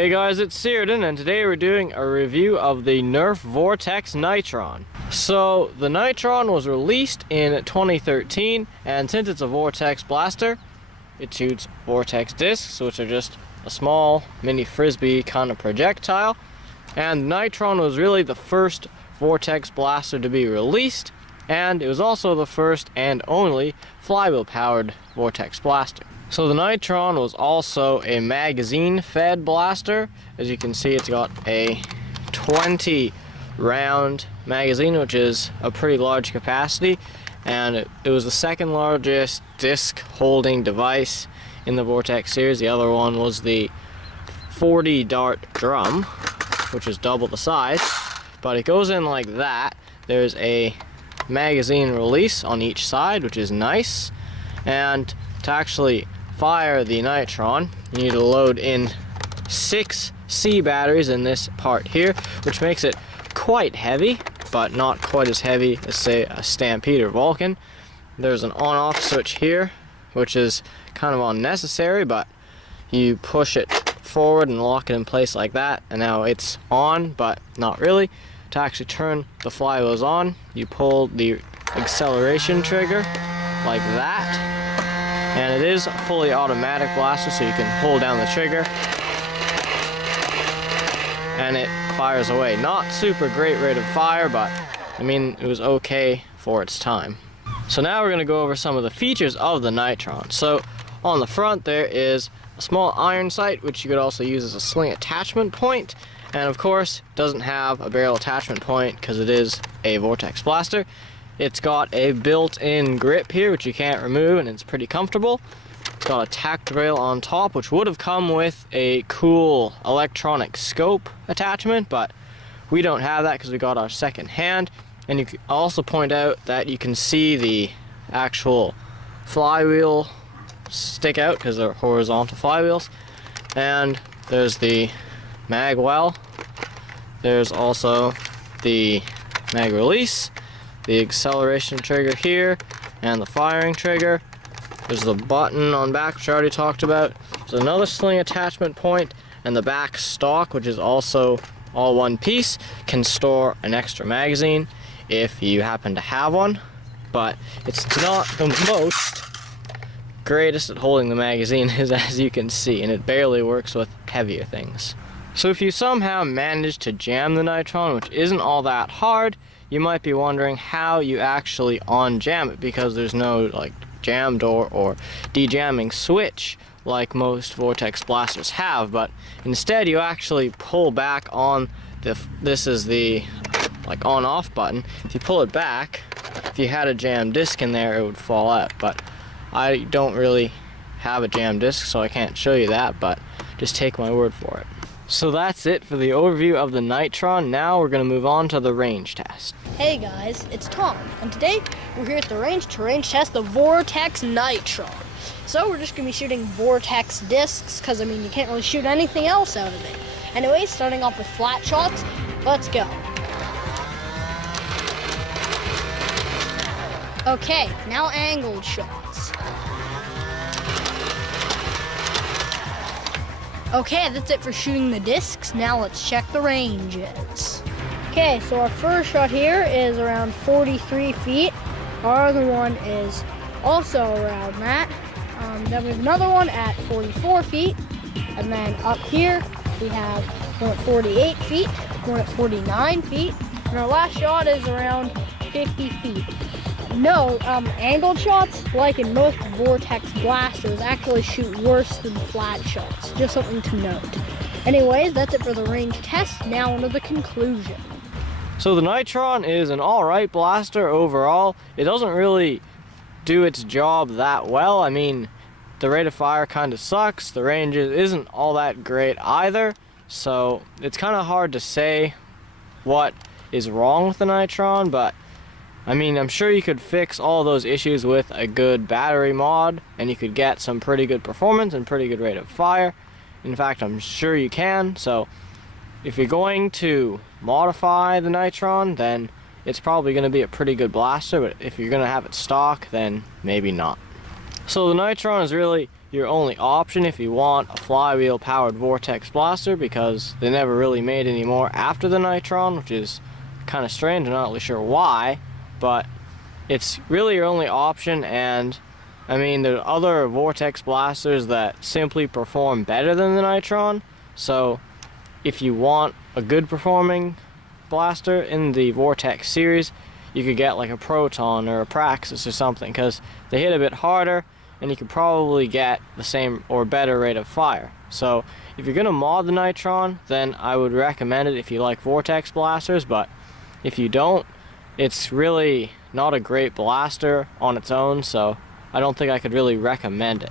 Hey guys, it's Searden, and today we're doing a review of the Nerf Vortex Nitron. So, the Nitron was released in 2013, and since it's a Vortex blaster, it shoots Vortex discs, which are just a small mini frisbee kind of projectile. And Nitron was really the first Vortex blaster to be released, and it was also the first and only flywheel powered Vortex blaster. So the Nitron was also a magazine-fed blaster. As you can see, it's got a 20 round magazine, which is a pretty large capacity, and it was the second largest disc holding device in the Vortex series. The other one was the 40 dart drum, which is double the size, but it goes in like that. There's a magazine release on each side, which is nice, and to actually fire the Nitron, you need to load in 6 C batteries in this part here, which makes it quite heavy, but not quite as heavy as, say, a Stampede or Vulcan. There's an on-off switch here, which is kind of unnecessary, but you push it forward and lock it in place like that, and now it's on, but not really. To actually turn the flywheels on, you pull the acceleration trigger like that. And it is a fully automatic blaster, so you can hold down the trigger and it fires away. Not super great rate of fire, but I mean, it was okay for its time. So now we're going to go over some of the features of the Nitron. So on the front there is a small iron sight, which you could also use as a sling attachment point. And of course, it doesn't have a barrel attachment point because it is a Vortex blaster. It's got a built-in grip here, which you can't remove, and it's pretty comfortable. It's got a tactile rail on top, which would have come with a cool electronic scope attachment, but we don't have that because we got our second hand. And you can also point out that you can see the actual flywheel stick out because they're horizontal flywheels. And there's the mag well. There's also the mag release, the acceleration trigger here, and the firing trigger. There's the button on back, which I already talked about. There's another sling attachment point, and the back stock, which is also all one piece, can store an extra magazine if you happen to have one, but it's not the most greatest at holding the magazine, as you can see, and it barely works with heavier things. So if you somehow manage to jam the Nitron, which isn't all that hard, you might be wondering how you actually on-jam it, because there's no like jam door or de-jamming switch like most Vortex blasters have, but instead you actually pull back on this is the like on-off button. If you pull it back, if you had a jam disc in there, it would fall out, but I don't really have a jam disc, so I can't show you that, but just take my word for it. So that's it for the overview of the Nitron. Now we're going to move on to the range test. Hey guys, it's Tom, and today we're here at the range to range test the Vortex Nitron. So we're just going to be shooting Vortex discs, because I mean you can't really shoot anything else out of it. Anyway, starting off with flat shots, let's go. Okay, now angled shots. Okay, that's it for shooting the discs. Now let's check the ranges. Okay, so our first shot here is around 43 feet. Our other one is also around that. Then we have another one at 44 feet. And then up here, we have one at 48 feet, one at 49 feet. And our last shot is around 50 feet. No, angled shots, like in most Vortex blasters, actually shoot worse than flat shots. Just something to note. Anyways, that's it for the range test. Now on to the conclusion. So the Nitron is an alright blaster overall. It doesn't really do its job that well. I mean, the rate of fire kind of sucks. The range isn't all that great either. So it's kind of hard to say what is wrong with the Nitron, but I mean, I'm sure you could fix all those issues with a good battery mod, and you could get some pretty good performance and pretty good rate of fire. In fact, I'm sure you can. So if you're going to modify the Nitron, then it's probably going to be a pretty good blaster, but if you're going to have it stock, then maybe not. So the Nitron is really your only option if you want a flywheel powered Vortex blaster, because they never really made any more after the Nitron, which is kind of strange. I'm not really sure why, but it's really your only option. And I mean, there are other Vortex blasters that simply perform better than the Nitron, so if you want a good performing blaster in the Vortex series, you could get like a Proton or a Praxis or something, because they hit a bit harder and you could probably get the same or better rate of fire. So if you're gonna mod the Nitron, then I would recommend it if you like Vortex blasters, but if you don't, it's really not a great blaster on its own, so I don't think I could really recommend it.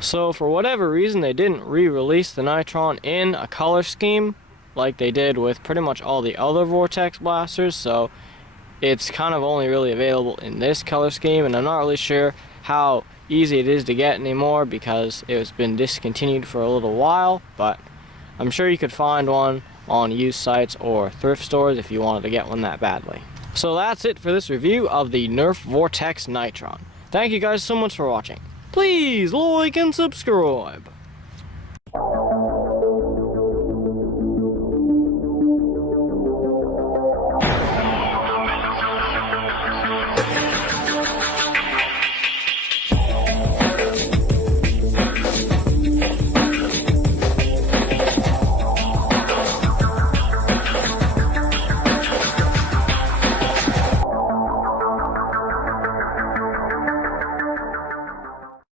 So for whatever reason, they didn't re-release the Nitron in a color scheme like they did with pretty much all the other Vortex blasters, so it's kind of only really available in this color scheme, and I'm not really sure how easy it is to get anymore because it's been discontinued for a little while, but I'm sure you could find one on used sites or thrift stores if you wanted to get one that badly. So that's it for this review of the Nerf Vortex Nitron. Thank you guys so much for watching. Please like and subscribe.